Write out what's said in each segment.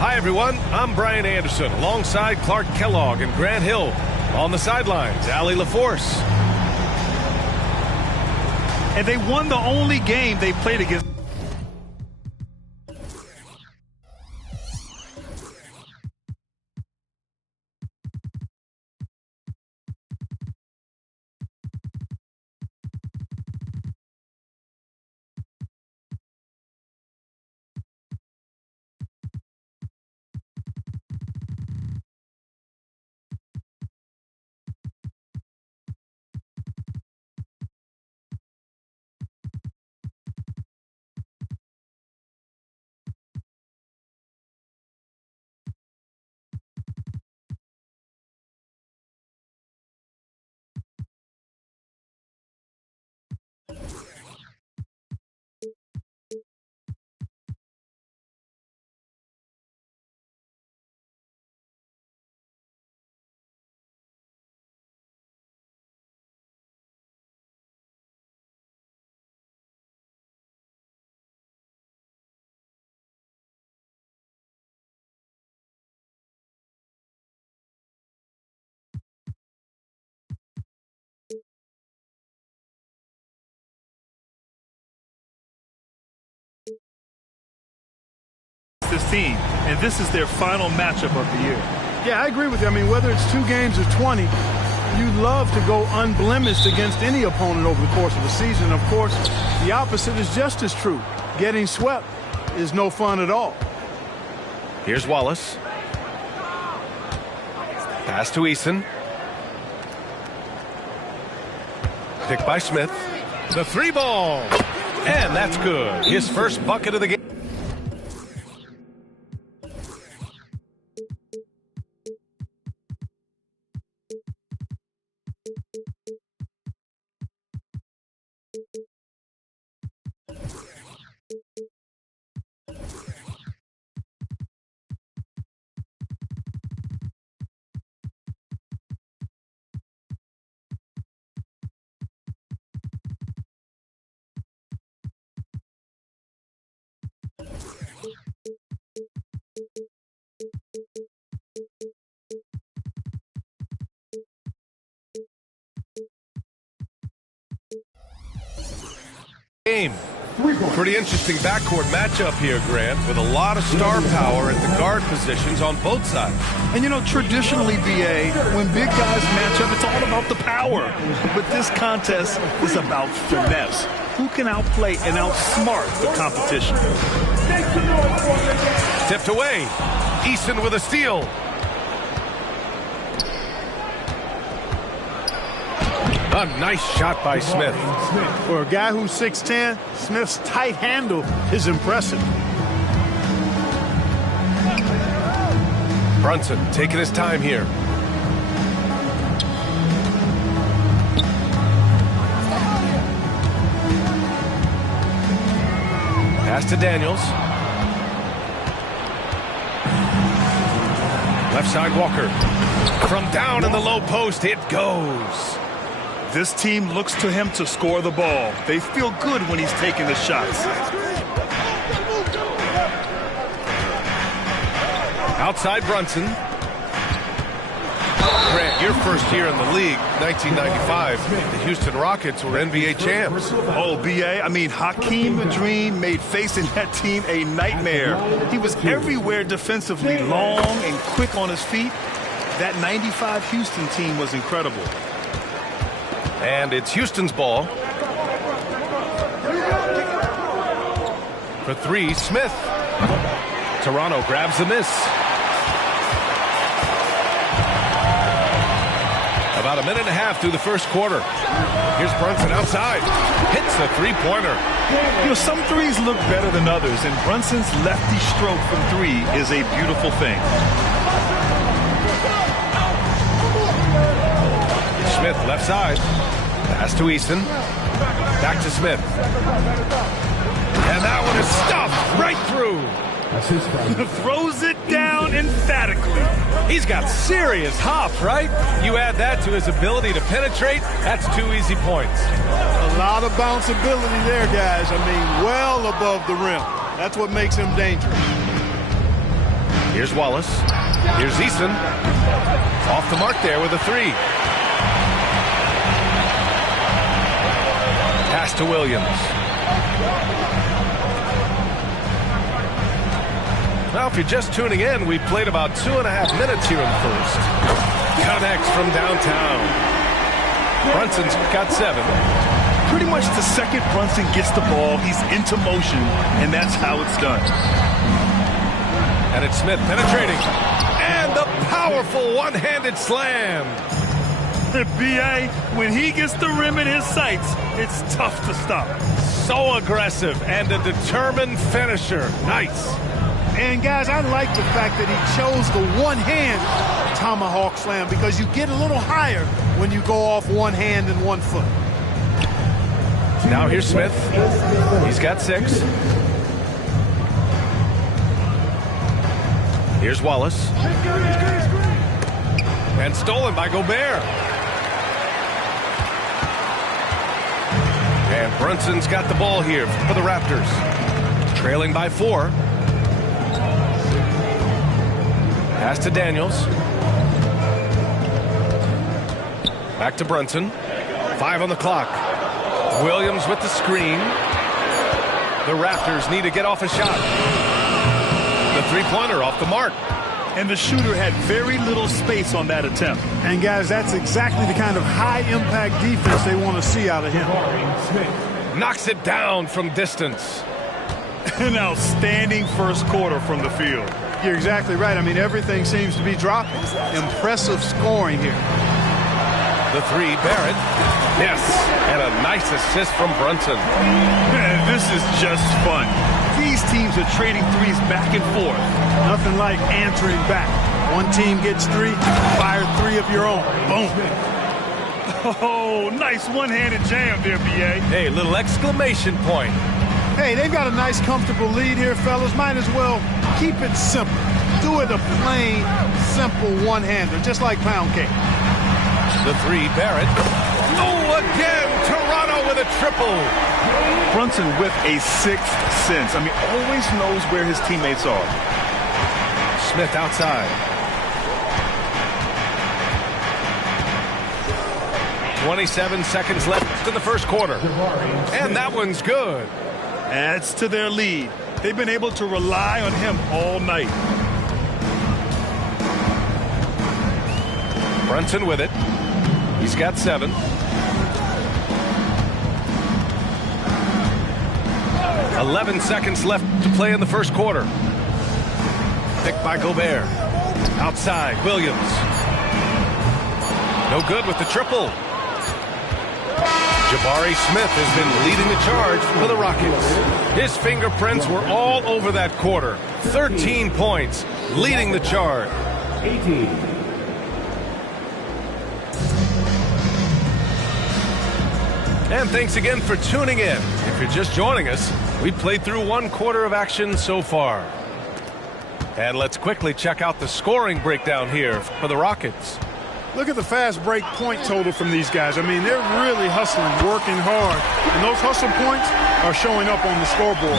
Hi, everyone. I'm Brian Anderson alongside Clark Kellogg and Grant Hill. On the sidelines, Allie LaForce. And they won the only game they played against. This team, and this is their final matchup of the year. Yeah, I agree with you. I mean, whether it's 2 games or 20, you'd love to go unblemished against any opponent over the course of a season. Of course, the opposite is just as true. Getting swept is no fun at all. Here's Wallace. Pass to Eason. Picked by Smith. The 3-ball. And that's good. His first bucket of the game. Game. Pretty interesting backcourt matchup here, Grant, with a lot of star power at the guard positions on both sides. And, you know, traditionally, BA, when big guys match up, it's all about the power. But this contest is about finesse. Who can outplay and outsmart the competition? Tipped away. Eason with a steal. A nice shot by Smith. For a guy who's 6'10", Smith's tight handle is impressive. Brunson taking his time here. Pass to Daniels. Left side Walker. From down in the low post, it goes. This team looks to him to score the ball. They feel good when he's taking the shots. Outside Brunson. Grant, your first year in the league, 1995, the Houston Rockets were NBA champs. Oh, BA, I mean, Hakeem the Dream made facing that team a nightmare. He was everywhere defensively, long and quick on his feet. That 95 Houston team was incredible. And it's Houston's ball. For 3, Smith. Toronto grabs the miss. About a minute and a half through the first quarter. Here's Brunson outside. Hits a 3-pointer. You know, some threes look better than others, and Brunson's lefty stroke from 3 is a beautiful thing. Smith left side. Pass to Eason. Back to Smith. And that one is stuffed right through. Throws it down emphatically. He's got serious hop, right? You add that to his ability to penetrate, that's 2 easy points. A lot of bounceability there, guys. I mean, well above the rim. That's what makes him dangerous. Here's Wallace. Here's Eason. Off the mark there with a three. Pass to Williams. Now, if you're just tuning in, we played about 2.5 minutes here in the first. Connects from downtown. Brunson's got 7. Pretty much the second Brunson gets the ball, he's into motion, and that's how it's done. And it's Smith penetrating. And the powerful one-handed slam. B.A., when he gets the rim in his sights, it's tough to stop. So aggressive and a determined finisher. Nice. And, guys, I like the fact that he chose the one-hand tomahawk slam because you get a little higher when you go off one hand and one foot. Now here's Smith. He's got 6. Here's Wallace. And stolen by Gobert. And Brunson's got the ball here for the Raptors. Trailing by 4. Pass to Daniels. Back to Brunson. 5 on the clock. Williams with the screen. The Raptors need to get off a shot. The three-pointer off the mark. And the shooter had very little space on that attempt. And, guys, that's exactly the kind of high-impact defense they want to see out of him. Knocks it down from distance. An outstanding first quarter from the field. You're exactly right. I mean, everything seems to be dropping. Impressive scoring here. The three, Barrett. Yes, and a nice assist from Brunson. Man, this is just fun. These teams are trading threes back and forth. Nothing like answering back. One team gets 3, fire 3 of your own. Boom. Oh, nice one-handed jam there, B.A. Hey, little exclamation point. Hey, they've got a nice, comfortable lead here, fellas. Might as well keep it simple. Do it a plain, simple one-hander, just like pound cake. The three, Barrett. Oh, again, Toronto with a triple. Brunson with a 6th sense. I mean, always knows where his teammates are. Smith outside. 27 seconds left in the first quarter. And that one's good. Adds to their lead. They've been able to rely on him all night. Brunson with it. He's got 7. "11 seconds left to play in the first quarter. Picked by Gobert. Outside, Williams. No good with the triple. Jabari Smith has been leading the charge for the Rockets. His fingerprints were all over that quarter. 13 points, leading the charge. 18. And thanks again for tuning in. If you're just joining us, we played through 1 quarter of action so far. And let's quickly check out the scoring breakdown here for the Rockets. Look at the fast break point total from these guys. I mean, they're really hustling, working hard. And those hustle points are showing up on the scoreboard.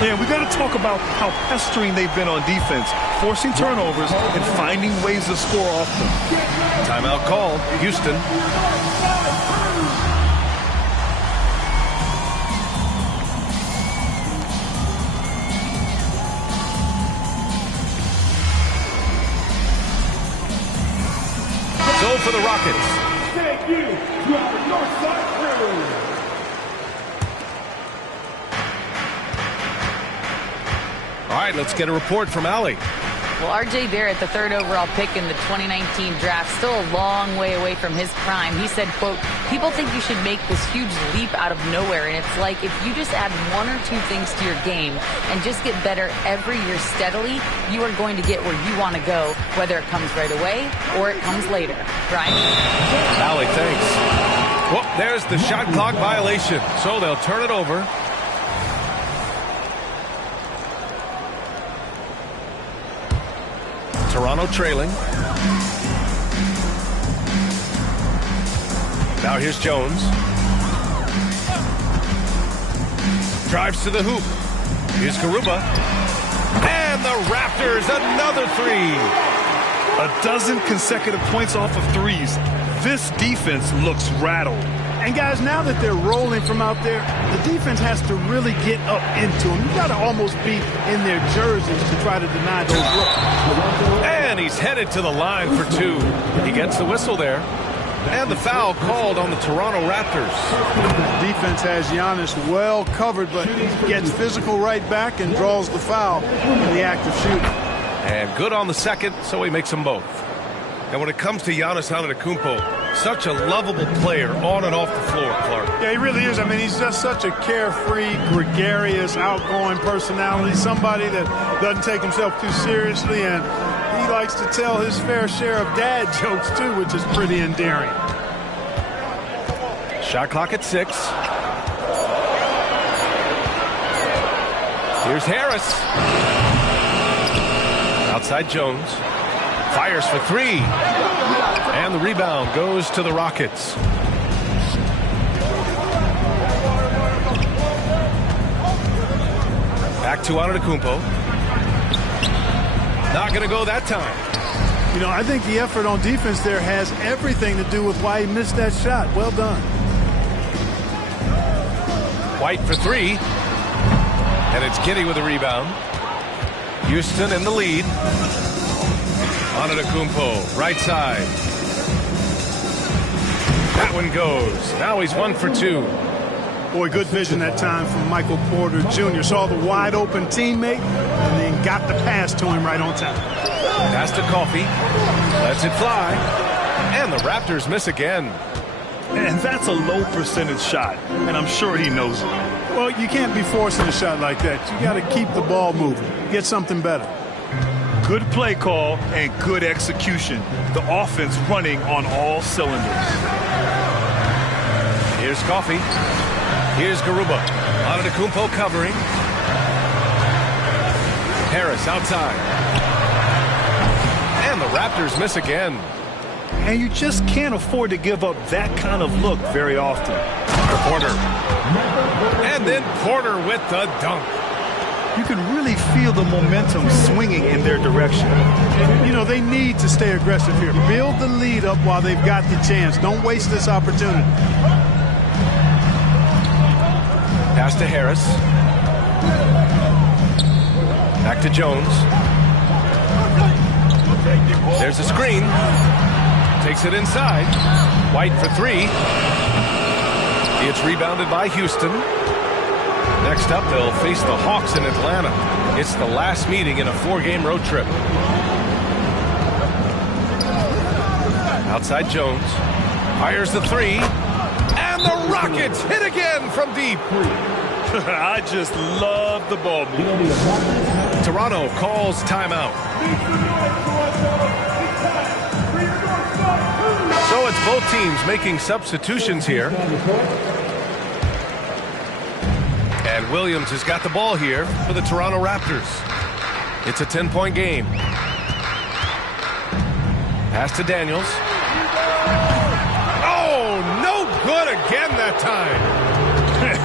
Yeah, we got to talk about how pestering they've been on defense, forcing turnovers and finding ways to score off them. Timeout call, Houston. So for the Rockets. Thank you to our Northside crew. All right, let's get a report from Allie. Well, R.J. Barrett, the 3rd overall pick in the 2019 draft, still a long way away from his prime. He said, quote, "People think you should make this huge leap out of nowhere, and it's like if you just add 1 or 2 things to your game and just get better every year steadily, you are going to get where you want to go, whether it comes right away or it comes later." Brian? Allie, thanks. Well, there's the shot clock violation, so they'll turn it over. Toronto trailing. Now here's Jones. Drives to the hoop. Here's Garuba. And the Raptors, another three. A dozen consecutive points off of threes. This defense looks rattled. And guys, now that they're rolling from out there, the defense has to really get up into them. You got to almost be in their jerseys to try to deny those looks. And he's headed to the line for two. He gets the whistle there. And the foul called on the Toronto Raptors. Defense has Giannis well covered, but gets physical right back and draws the foul in the act of shooting. And good on the second, so he makes them both. And when it comes to Giannis Antetokounmpo, such a lovable player on and off the floor, Clark. Yeah, he really is. I mean, he's just such a carefree, gregarious, outgoing personality. Somebody that doesn't take himself too seriously, and he likes to tell his fair share of dad jokes, too, which is pretty endearing. Shot clock at 6. Here's Harris. Outside Jones. Fires for three. And the rebound goes to the Rockets. Back to Antetokounmpo. Not going to go that time. You know, I think the effort on defense there has everything to do with why he missed that shot. Well done. White for three. And it's Giddey with a rebound. Houston in the lead. Antetokounmpo, right side. That one goes. Now he's 1 for 2. Boy, good vision that time from Michael Porter Jr. Saw the wide open teammate and then got the pass to him right on time. Pass to Coffey. Lets it fly. And the Raptors miss again. And that's a low percentage shot, and I'm sure he knows it. Well, you can't be forcing a shot like that. You got to keep the ball moving. Get something better. Good play call and good execution. The offense running on all cylinders. Here's Coffey. Here's Garuba. Antetokounmpo covering. Harris outside. And the Raptors miss again. And you just can't afford to give up that kind of look very often. Porter. And then Porter with the dunk. You can really feel the momentum swinging in their direction. You know, they need to stay aggressive here. Build the lead up while they've got the chance. Don't waste this opportunity. Pass to Harris. Back to Jones. There's a screen. Takes it inside. White for three. It's rebounded by Houston. Next up, they'll face the Hawks in Atlanta. It's the last meeting in a 4-game road trip. Outside Jones. Fires the three. And the Rockets hit again from deep. I just love the ball movement. Toronto calls timeout. So it's both teams making substitutions here. And Williams has got the ball here for the Toronto Raptors. It's a 10-point game. Pass to Daniels. Oh, no good again that time.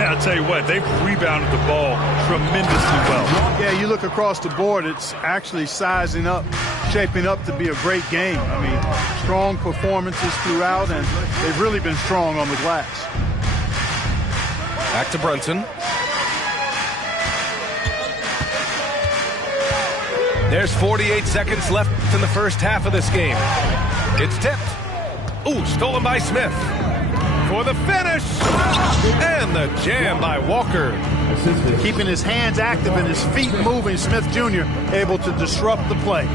I'll tell you what, they've rebounded the ball tremendously well. Yeah, you look across the board, it's actually sizing up, shaping up to be a great game. I mean, strong performances throughout, and they've really been strong on the glass. Back to Brunson. There's 48 seconds left in the first half of this game. It's tipped. Ooh, stolen by Smith. For the finish. And the jam by Walker. Keeping his hands active and his feet moving, Smith Jr. able to disrupt the play.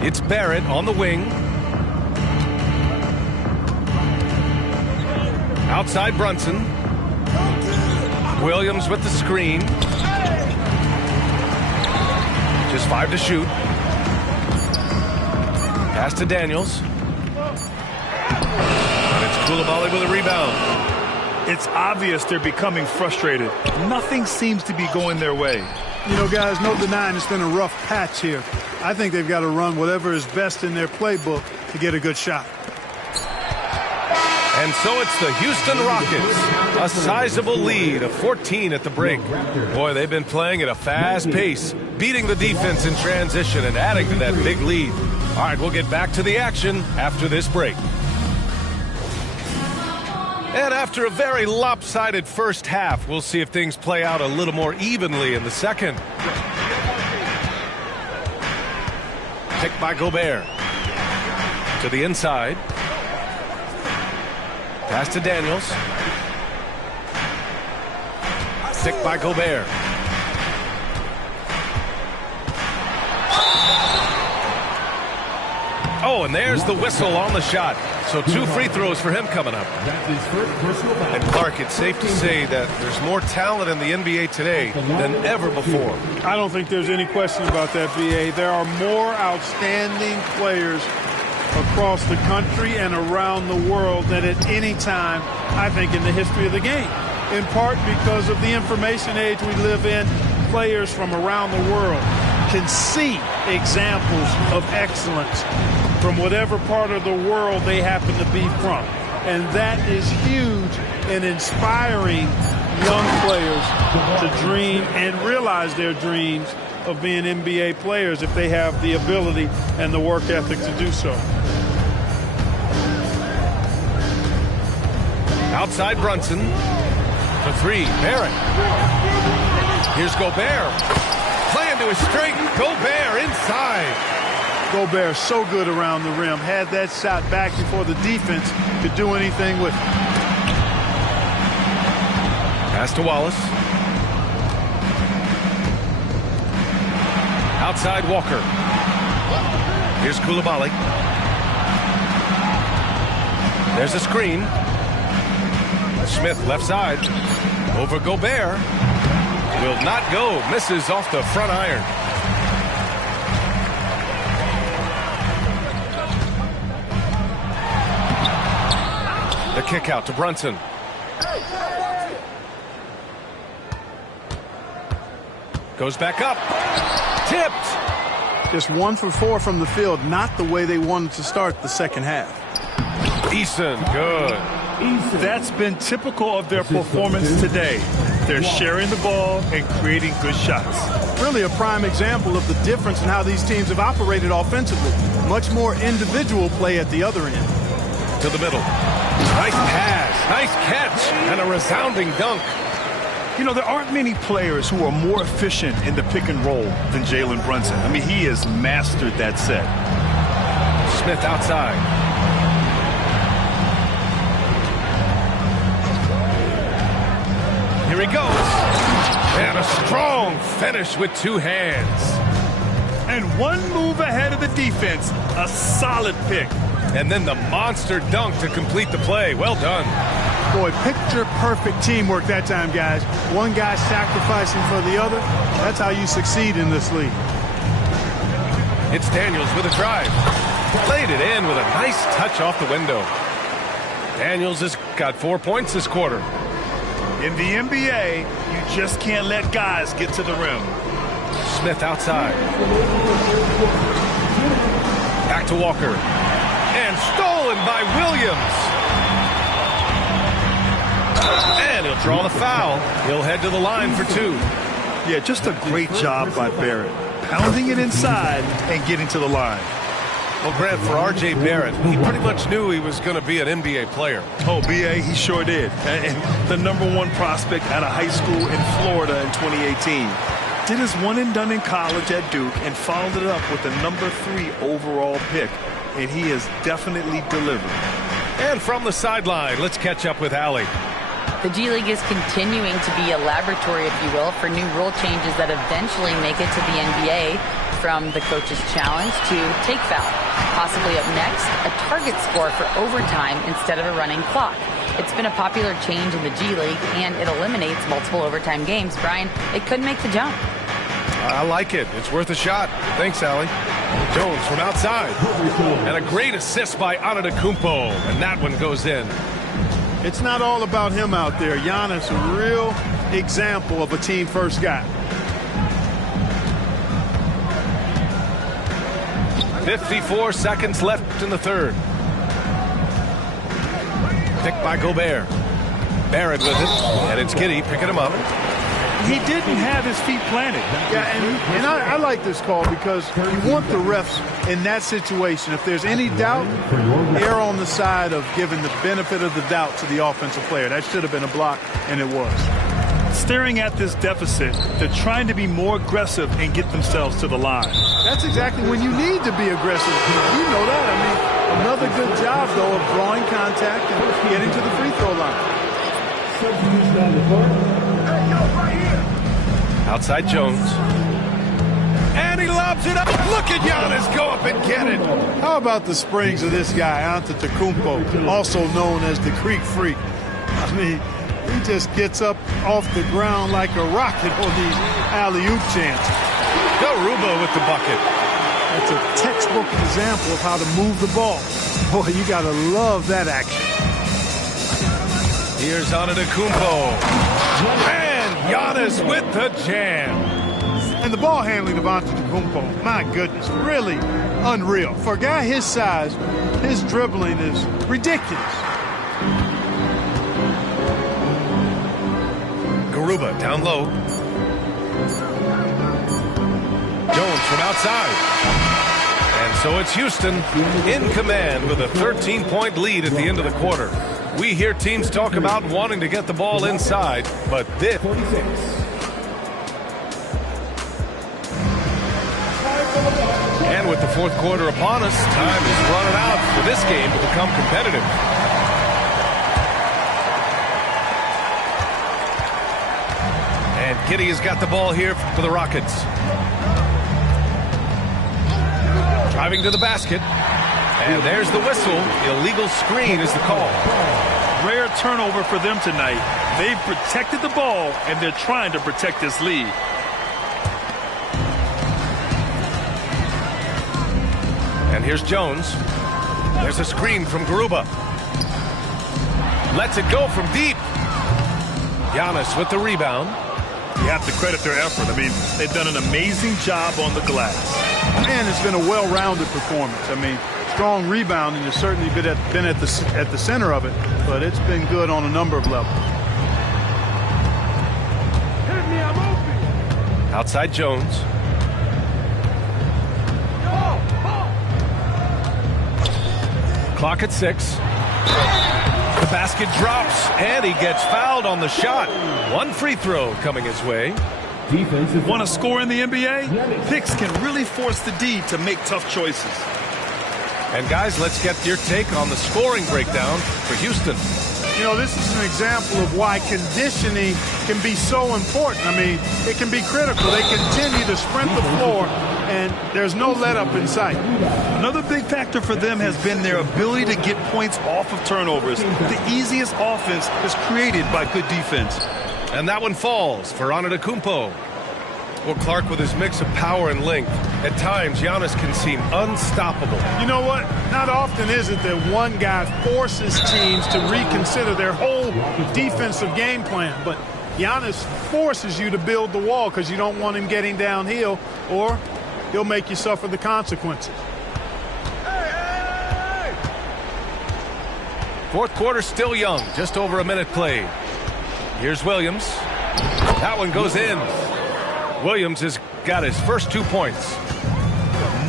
It's Barrett on the wing. Outside Brunson. Williams with the screen. Just 5 to shoot. Pass to Daniels. And it's Coulibaly with a rebound. It's obvious they're becoming frustrated. Nothing seems to be going their way. You know, guys, no denying it's been a rough patch here. I think they've got to run whatever is best in their playbook to get a good shot. And so it's the Houston Rockets, a sizable lead of 14 at the break. Boy, they've been playing at a fast pace, beating the defense in transition and adding to that big lead. All right, we'll get back to the action after this break. And after a very lopsided first half, we'll see if things play out a little more evenly in the second. Picked by Gobert. To the inside. Pass to Daniels. Picked by Gobert. Oh, and there's the whistle on the shot. So 2 free throws for him coming up. And Clark, it's safe to say that there's more talent in the NBA today than ever before. I don't think there's any question about that, B.A. There are more outstanding players across the country and around the world than at any time, I think, in the history of the game. In part because of the information age we live in, players from around the world can see examples of excellence from whatever part of the world they happen to be from. And that is huge in inspiring young players to dream and realize their dreams of being NBA players if they have the ability and the work ethic to do so. Outside Brunson. For 3, Barrett. Here's Gobert. Playing to his strength. Gobert inside. Gobert so good around the rim. Had that shot back before the defense could do anything with it. Pass to Wallace. Outside Walker. Here's Coulibaly. There's a screen. Smith left side. Over Gobert. Will not go. Misses off the front iron. The kick out to Brunson. Goes back up. Tipped. Just 1 for 4 from the field. Not the way they wanted to start the second half. Eason, good. That's been typical of their performance today. They're sharing the ball and creating good shots. Really a prime example of the difference in how these teams have operated offensively. Much more individual play at the other end. To the middle. Nice pass, nice catch, and a resounding dunk. You know, there aren't many players who are more efficient in the pick and roll than Jalen Brunson. I mean, he has mastered that set. Smith outside. Here he goes. And a strong finish with 2 hands. And 1 move ahead of the defense. A solid pick. And then the monster dunk to complete the play. Well done. Boy, picture-perfect teamwork that time, guys. One guy sacrificing for the other. That's how you succeed in this league. It's Daniels with a drive. Played it in with a nice touch off the window. Daniels has got 4 points this quarter. In the NBA, you just can't let guys get to the rim. Smith outside. Back to Walker. And stolen by Williams. And he'll draw the foul. He'll head to the line for 2. Yeah, just a great job by Barrett. Pounding it inside and getting to the line. Well, Grant, for R.J. Barrett, he pretty much knew he was going to be an NBA player. Oh, B.A., he sure did. And the #1 prospect out of high school in Florida in 2018. Did his one and done in college at Duke and followed it up with the #3 overall pick. And he has definitely delivered. And from the sideline, let's catch up with Allie. The G League is continuing to be a laboratory, if you will, for new rule changes that eventually make it to the NBA, from the coach's challenge to take foul. Possibly up next, a target score for overtime instead of a running clock. It's been a popular change in the G League, and it eliminates multiple overtime games. Brian, it could make the jump. I like it. It's worth a shot. Thanks, Allie. Jones from outside. And a great assist by Antetokounmpo. And that one goes in. It's not all about him out there. Giannis, a real example of a team first guy. 54 seconds left in the third. Picked by Gobert. Barrett with it, and it's Giddey picking him up. He didn't have his feet planted. Yeah, and I like this call because you want the refs in that situation. If there's any doubt, err on the side of giving the benefit of the doubt to the offensive player. That should have been a block, and it was. Staring at this deficit, they're trying to be more aggressive and get themselves to the line. That's exactly when you need to be aggressive. You know that. I mean, another good job, though, of drawing contact and getting to the free throw line. Outside Jones. And he lobs it up. Look at Giannis go up and get it. How about the springs of this guy, Antetokounmpo, also known as the Creek Freak? I mean, he just gets up off the ground like a rocket on these alley-oop chances. Garuba with the bucket. That's a textbook example of how to move the ball. Boy, you got to love that action. Here's Antetokounmpo. And Giannis with the jam. And the ball handling of Antetokounmpo, my goodness, really unreal. For a guy his size, his dribbling is ridiculous. Garuba down low. Jones from outside. And so it's Houston in command with a 13-point lead at the end of the quarter. We hear teams talk about wanting to get the ball inside, but this... And with the fourth quarter upon us, time is running out for this game to become competitive. And Giddey has got the ball here for the Rockets. Driving to the basket. And there's the whistle. Illegal screen is the call. Rare turnover for them tonight. They've protected the ball, and they're trying to protect this lead. And here's Jones. There's a screen from Garuba. Lets it go from deep. Giannis with the rebound. You have to credit their effort. I mean, they've done an amazing job on the glass. Man, it's been a well-rounded performance. I mean, strong rebounding has certainly been at the center of it, but it's been good on a number of levels. Outside Jones. Clock at 6. The basket drops, and he gets fouled on the shot. One free throw coming his way. Want to score in the NBA? Picks can really force the D to make tough choices. And guys, let's get your take on the scoring breakdown for Houston. You know, this is an example of why conditioning can be so important. I mean, it can be critical. They continue to sprint the floor, and there's no let-up in sight. Another big factor for them has been their ability to get points off of turnovers. The easiest offense is created by good defense. And that one falls for Antetokounmpo. Well, Clark, with his mix of power and length, at times Giannis can seem unstoppable. You know what? Not often is it that one guy forces teams to reconsider their whole defensive game plan. But Giannis forces you to build the wall because you don't want him getting downhill, or he'll make you suffer the consequences. Fourth quarter still young, just over a minute played. Here's Williams. That one goes in. Williams has got his first 2 points.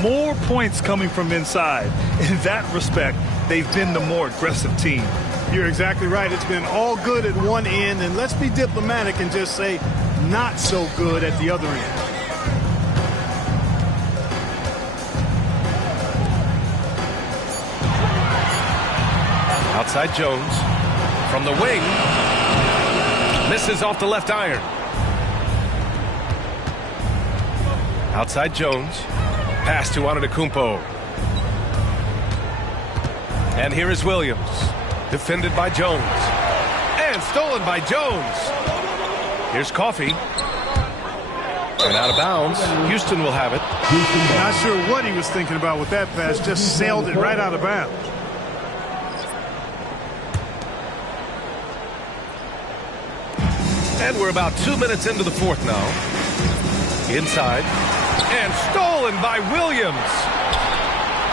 More points coming from inside. In that respect, they've been the more aggressive team. You're exactly right. It's been all good at one end, and let's be diplomatic and just say not so good at the other end. Outside Jones. From the wing. Misses off the left iron. Outside Jones. Pass to Antetokounmpo. And here is Williams. Defended by Jones. And stolen by Jones. Here's Coffey. And out of bounds. Houston will have it. Not sure what he was thinking about with that pass. Just sailed it right out of bounds. And we're about 2 minutes into the fourth now. Inside. And stolen by Williams.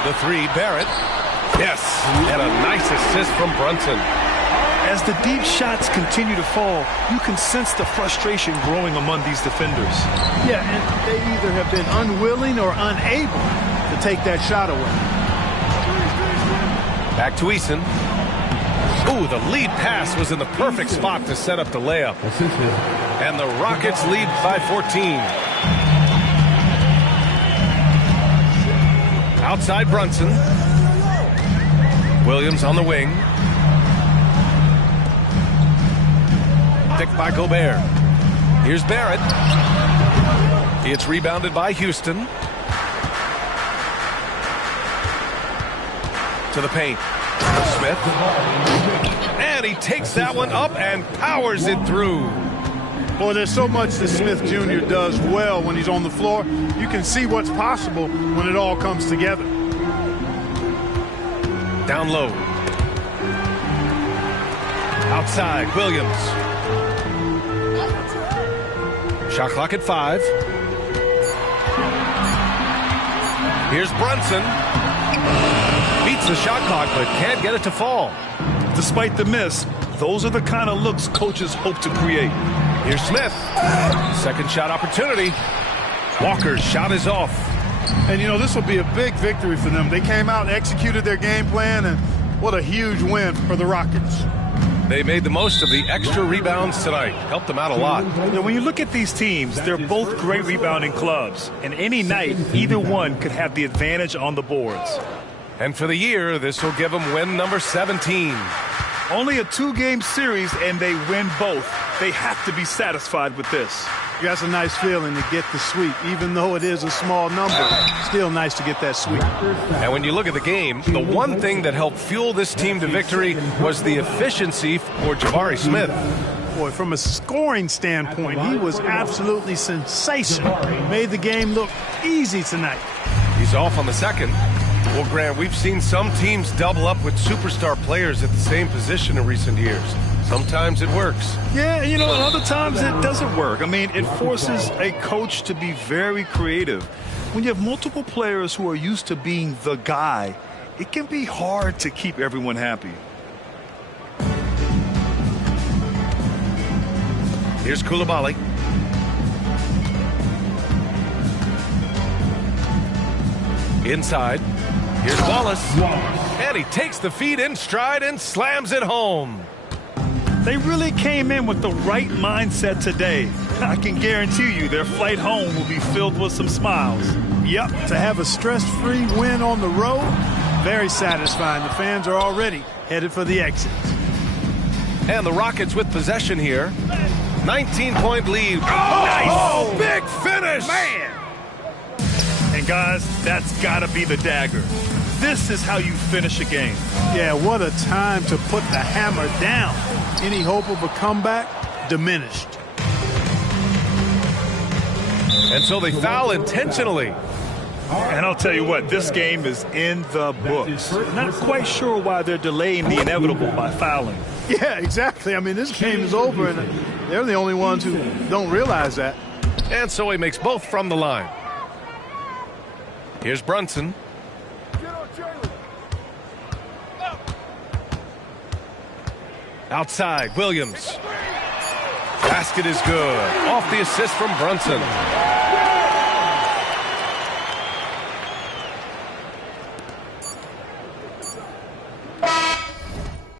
The three, Barrett. Yes, and a nice assist from Brunson. As the deep shots continue to fall, you can sense the frustration growing among these defenders. Yeah, and they either have been unwilling or unable to take that shot away. Back to Eason. Ooh, the lead pass was in the perfect spot to set up the layup. And the Rockets lead by 14. Outside Brunson. Williams on the wing. Picked by Gobert. Here's Barrett. It's rebounded by Houston. To the paint. Smith. And he takes that one up and powers it through. Boy, there's so much that Smith Jr. does well when he's on the floor. You can see what's possible when it all comes together. Down low. Outside, Williams. Shot clock at 5. Here's Brunson. Beats the shot clock, but can't get it to fall. Despite the miss, those are the kind of looks coaches hope to create. Here's Smith. Second shot opportunity. Walker's shot is off. And, you know, this will be a big victory for them. They came out and executed their game plan, and what a huge win for the Rockets. They made the most of the extra rebounds tonight. Helped them out a lot. You know, when you look at these teams, they're both great rebounding clubs. And any night, either one could have the advantage on the boards. And for the year, this will give them win number 17. Only a 2-game series, and they win both. They have to be satisfied with this. That's a nice feeling to get the sweep. Even though it is a small number, still nice to get that sweep. And when you look at the game, the one thing that helped fuel this team to victory was the efficiency for Jabari Smith. Boy, from a scoring standpoint, he was absolutely sensational. Made the game look easy tonight. He's off on the second. Well, Grant, we've seen some teams double up with superstar players at the same position in recent years. Sometimes it works. Yeah, you know, and other times it doesn't work. I mean, it forces a coach to be very creative. When you have multiple players who are used to being the guy, it can be hard to keep everyone happy. Here's Coulibaly. Inside. Here's Wallace. And he takes the feed in stride and slams it home. They really came in with the right mindset today. I can guarantee you their flight home will be filled with some smiles. Yep, to have a stress-free win on the road, very satisfying. The fans are already headed for the exit. And the Rockets with possession here. 19-point lead. Oh, nice! Big finish! Man! And guys, that's got to be the dagger. This is how you finish a game. Yeah, what a time to put the hammer down. Any hope of a comeback diminished. And so they foul intentionally. And I'll tell you what, this game is in the books. Not quite sure why they're delaying the inevitable by fouling. Yeah, exactly. I mean, this game is over, and they're the only ones who don't realize that. And so he makes both from the line. Here's Brunson. Outside, Williams. Basket is good. Off the assist from Brunson.